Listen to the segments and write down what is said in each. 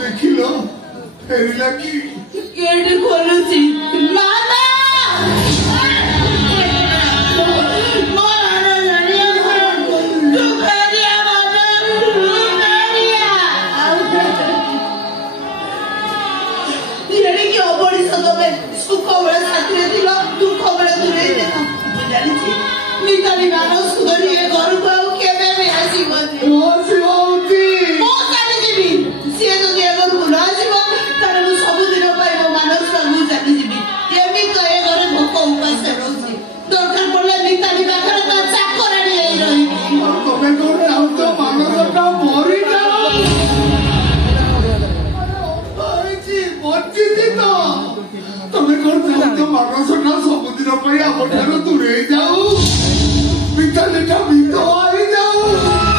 देखिल फेरला कि गेट खोलुची माता सुख बड़े साथी दुख बड़े दूरे जानी मिताली मानो सुधरी घर को केबे भी आसीबनी सी जदि घर को न आसब तार सबुदिन पाइब मानस मुझे जानी जी एमि तो ए घर भोक उपास रोची दरकार पड़े मिताली पाखरे तो चाकराणी रही तमे तो मानसटा मरी जाओ तमे तो मानसटा सबुदिन पर दूरे जाऊ मितालीटा भीत आई जाऊ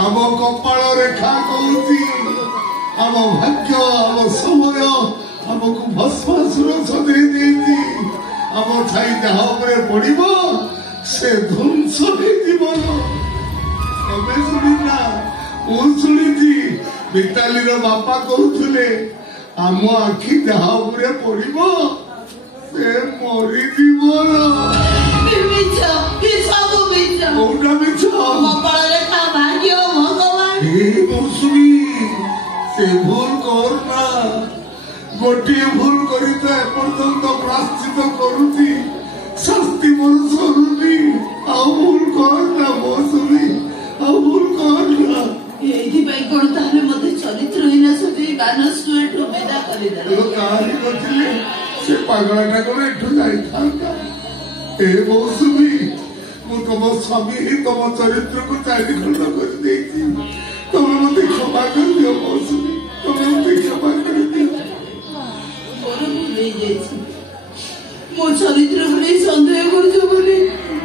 आम कपाल रेखा कहूँ आम भाग्य आम समय आमको भस्मासुर सदै देती आम छाई जहा पड़ो से ध्वंस जीवन तमें शुणिना शुणी मिताली बापा कहते आम आखि जहा पड़ो से मरी जीवन से भूल करना गोटे भूल करी तो एपर्यंत प्राश्चित करुची शास्ति मोर सरुनी आउ भूल करना मौसुमी आउ भूल करना एइथिपाई कोन ताले मते चरित्रहीन सती मानस एठु विदा करि देले कहानी नथिले से पागलाटा कोन एठु जाई थांता ए मौसुमी मु तुम स्वामी ही तुम चरित्र को चारि खंड कर देती तुम मते क्षमा कर दियो मौसुमी तुम मते क्षमा कर दियो मोर भूल हो जाइछि मो चरित्र को संदेह करछो बोली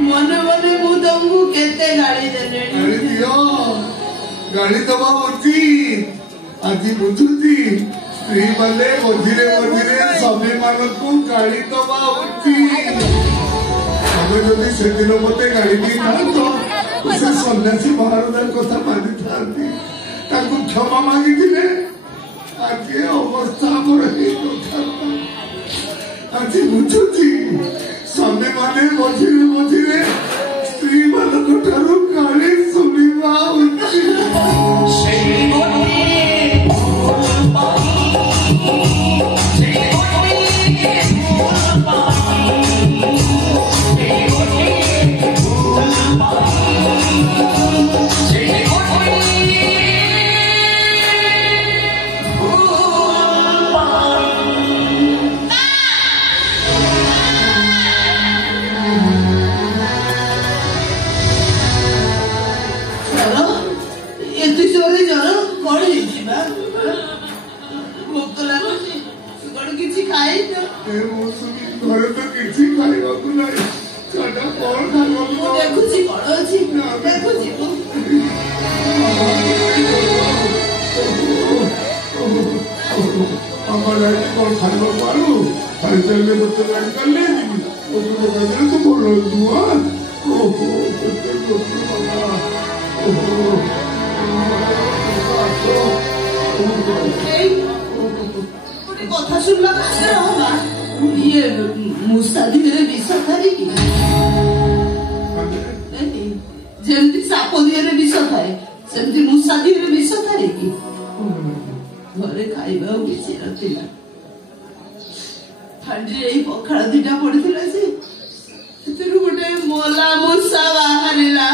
मने मने मु तुमको केते गाली देले गाली दियो गाली दबा उचित आज बुझुची स्त्री माने मझिरे मझिरे स्वामी मानकू गाली दबा उचित जदि से दिन मत गाड़ी दी से सन्यासी महाराज कथा मानि था क्षमा मांगी आज अवस्था आज बुझुची स्वामी माने मझिरे मझिरे स्त्री मान गाड़ी शुणा घरे तो किसी खाइबाकू नहीं साडा कौन खाइबाकू देखुची कोन अछि देखुची हमारा कौन खाइबाकू आलू खाई चलने बच्चे गाड़ी कर ले जी ओ तो कहले तो बोलो दुआ ओहो कितने दोस्त बना ओहो কথা শুনলা কাছে রহবা ये मुसादी रे विष थारी की जेमती साप दिए विष थाए सेमती मुसादी रे विष थारी की घरे खाइबा किसी नथिला ठंडी एई पखाळ दिटा पड़िथिला से सेतरु गोटे मोला मुसा बाहरिला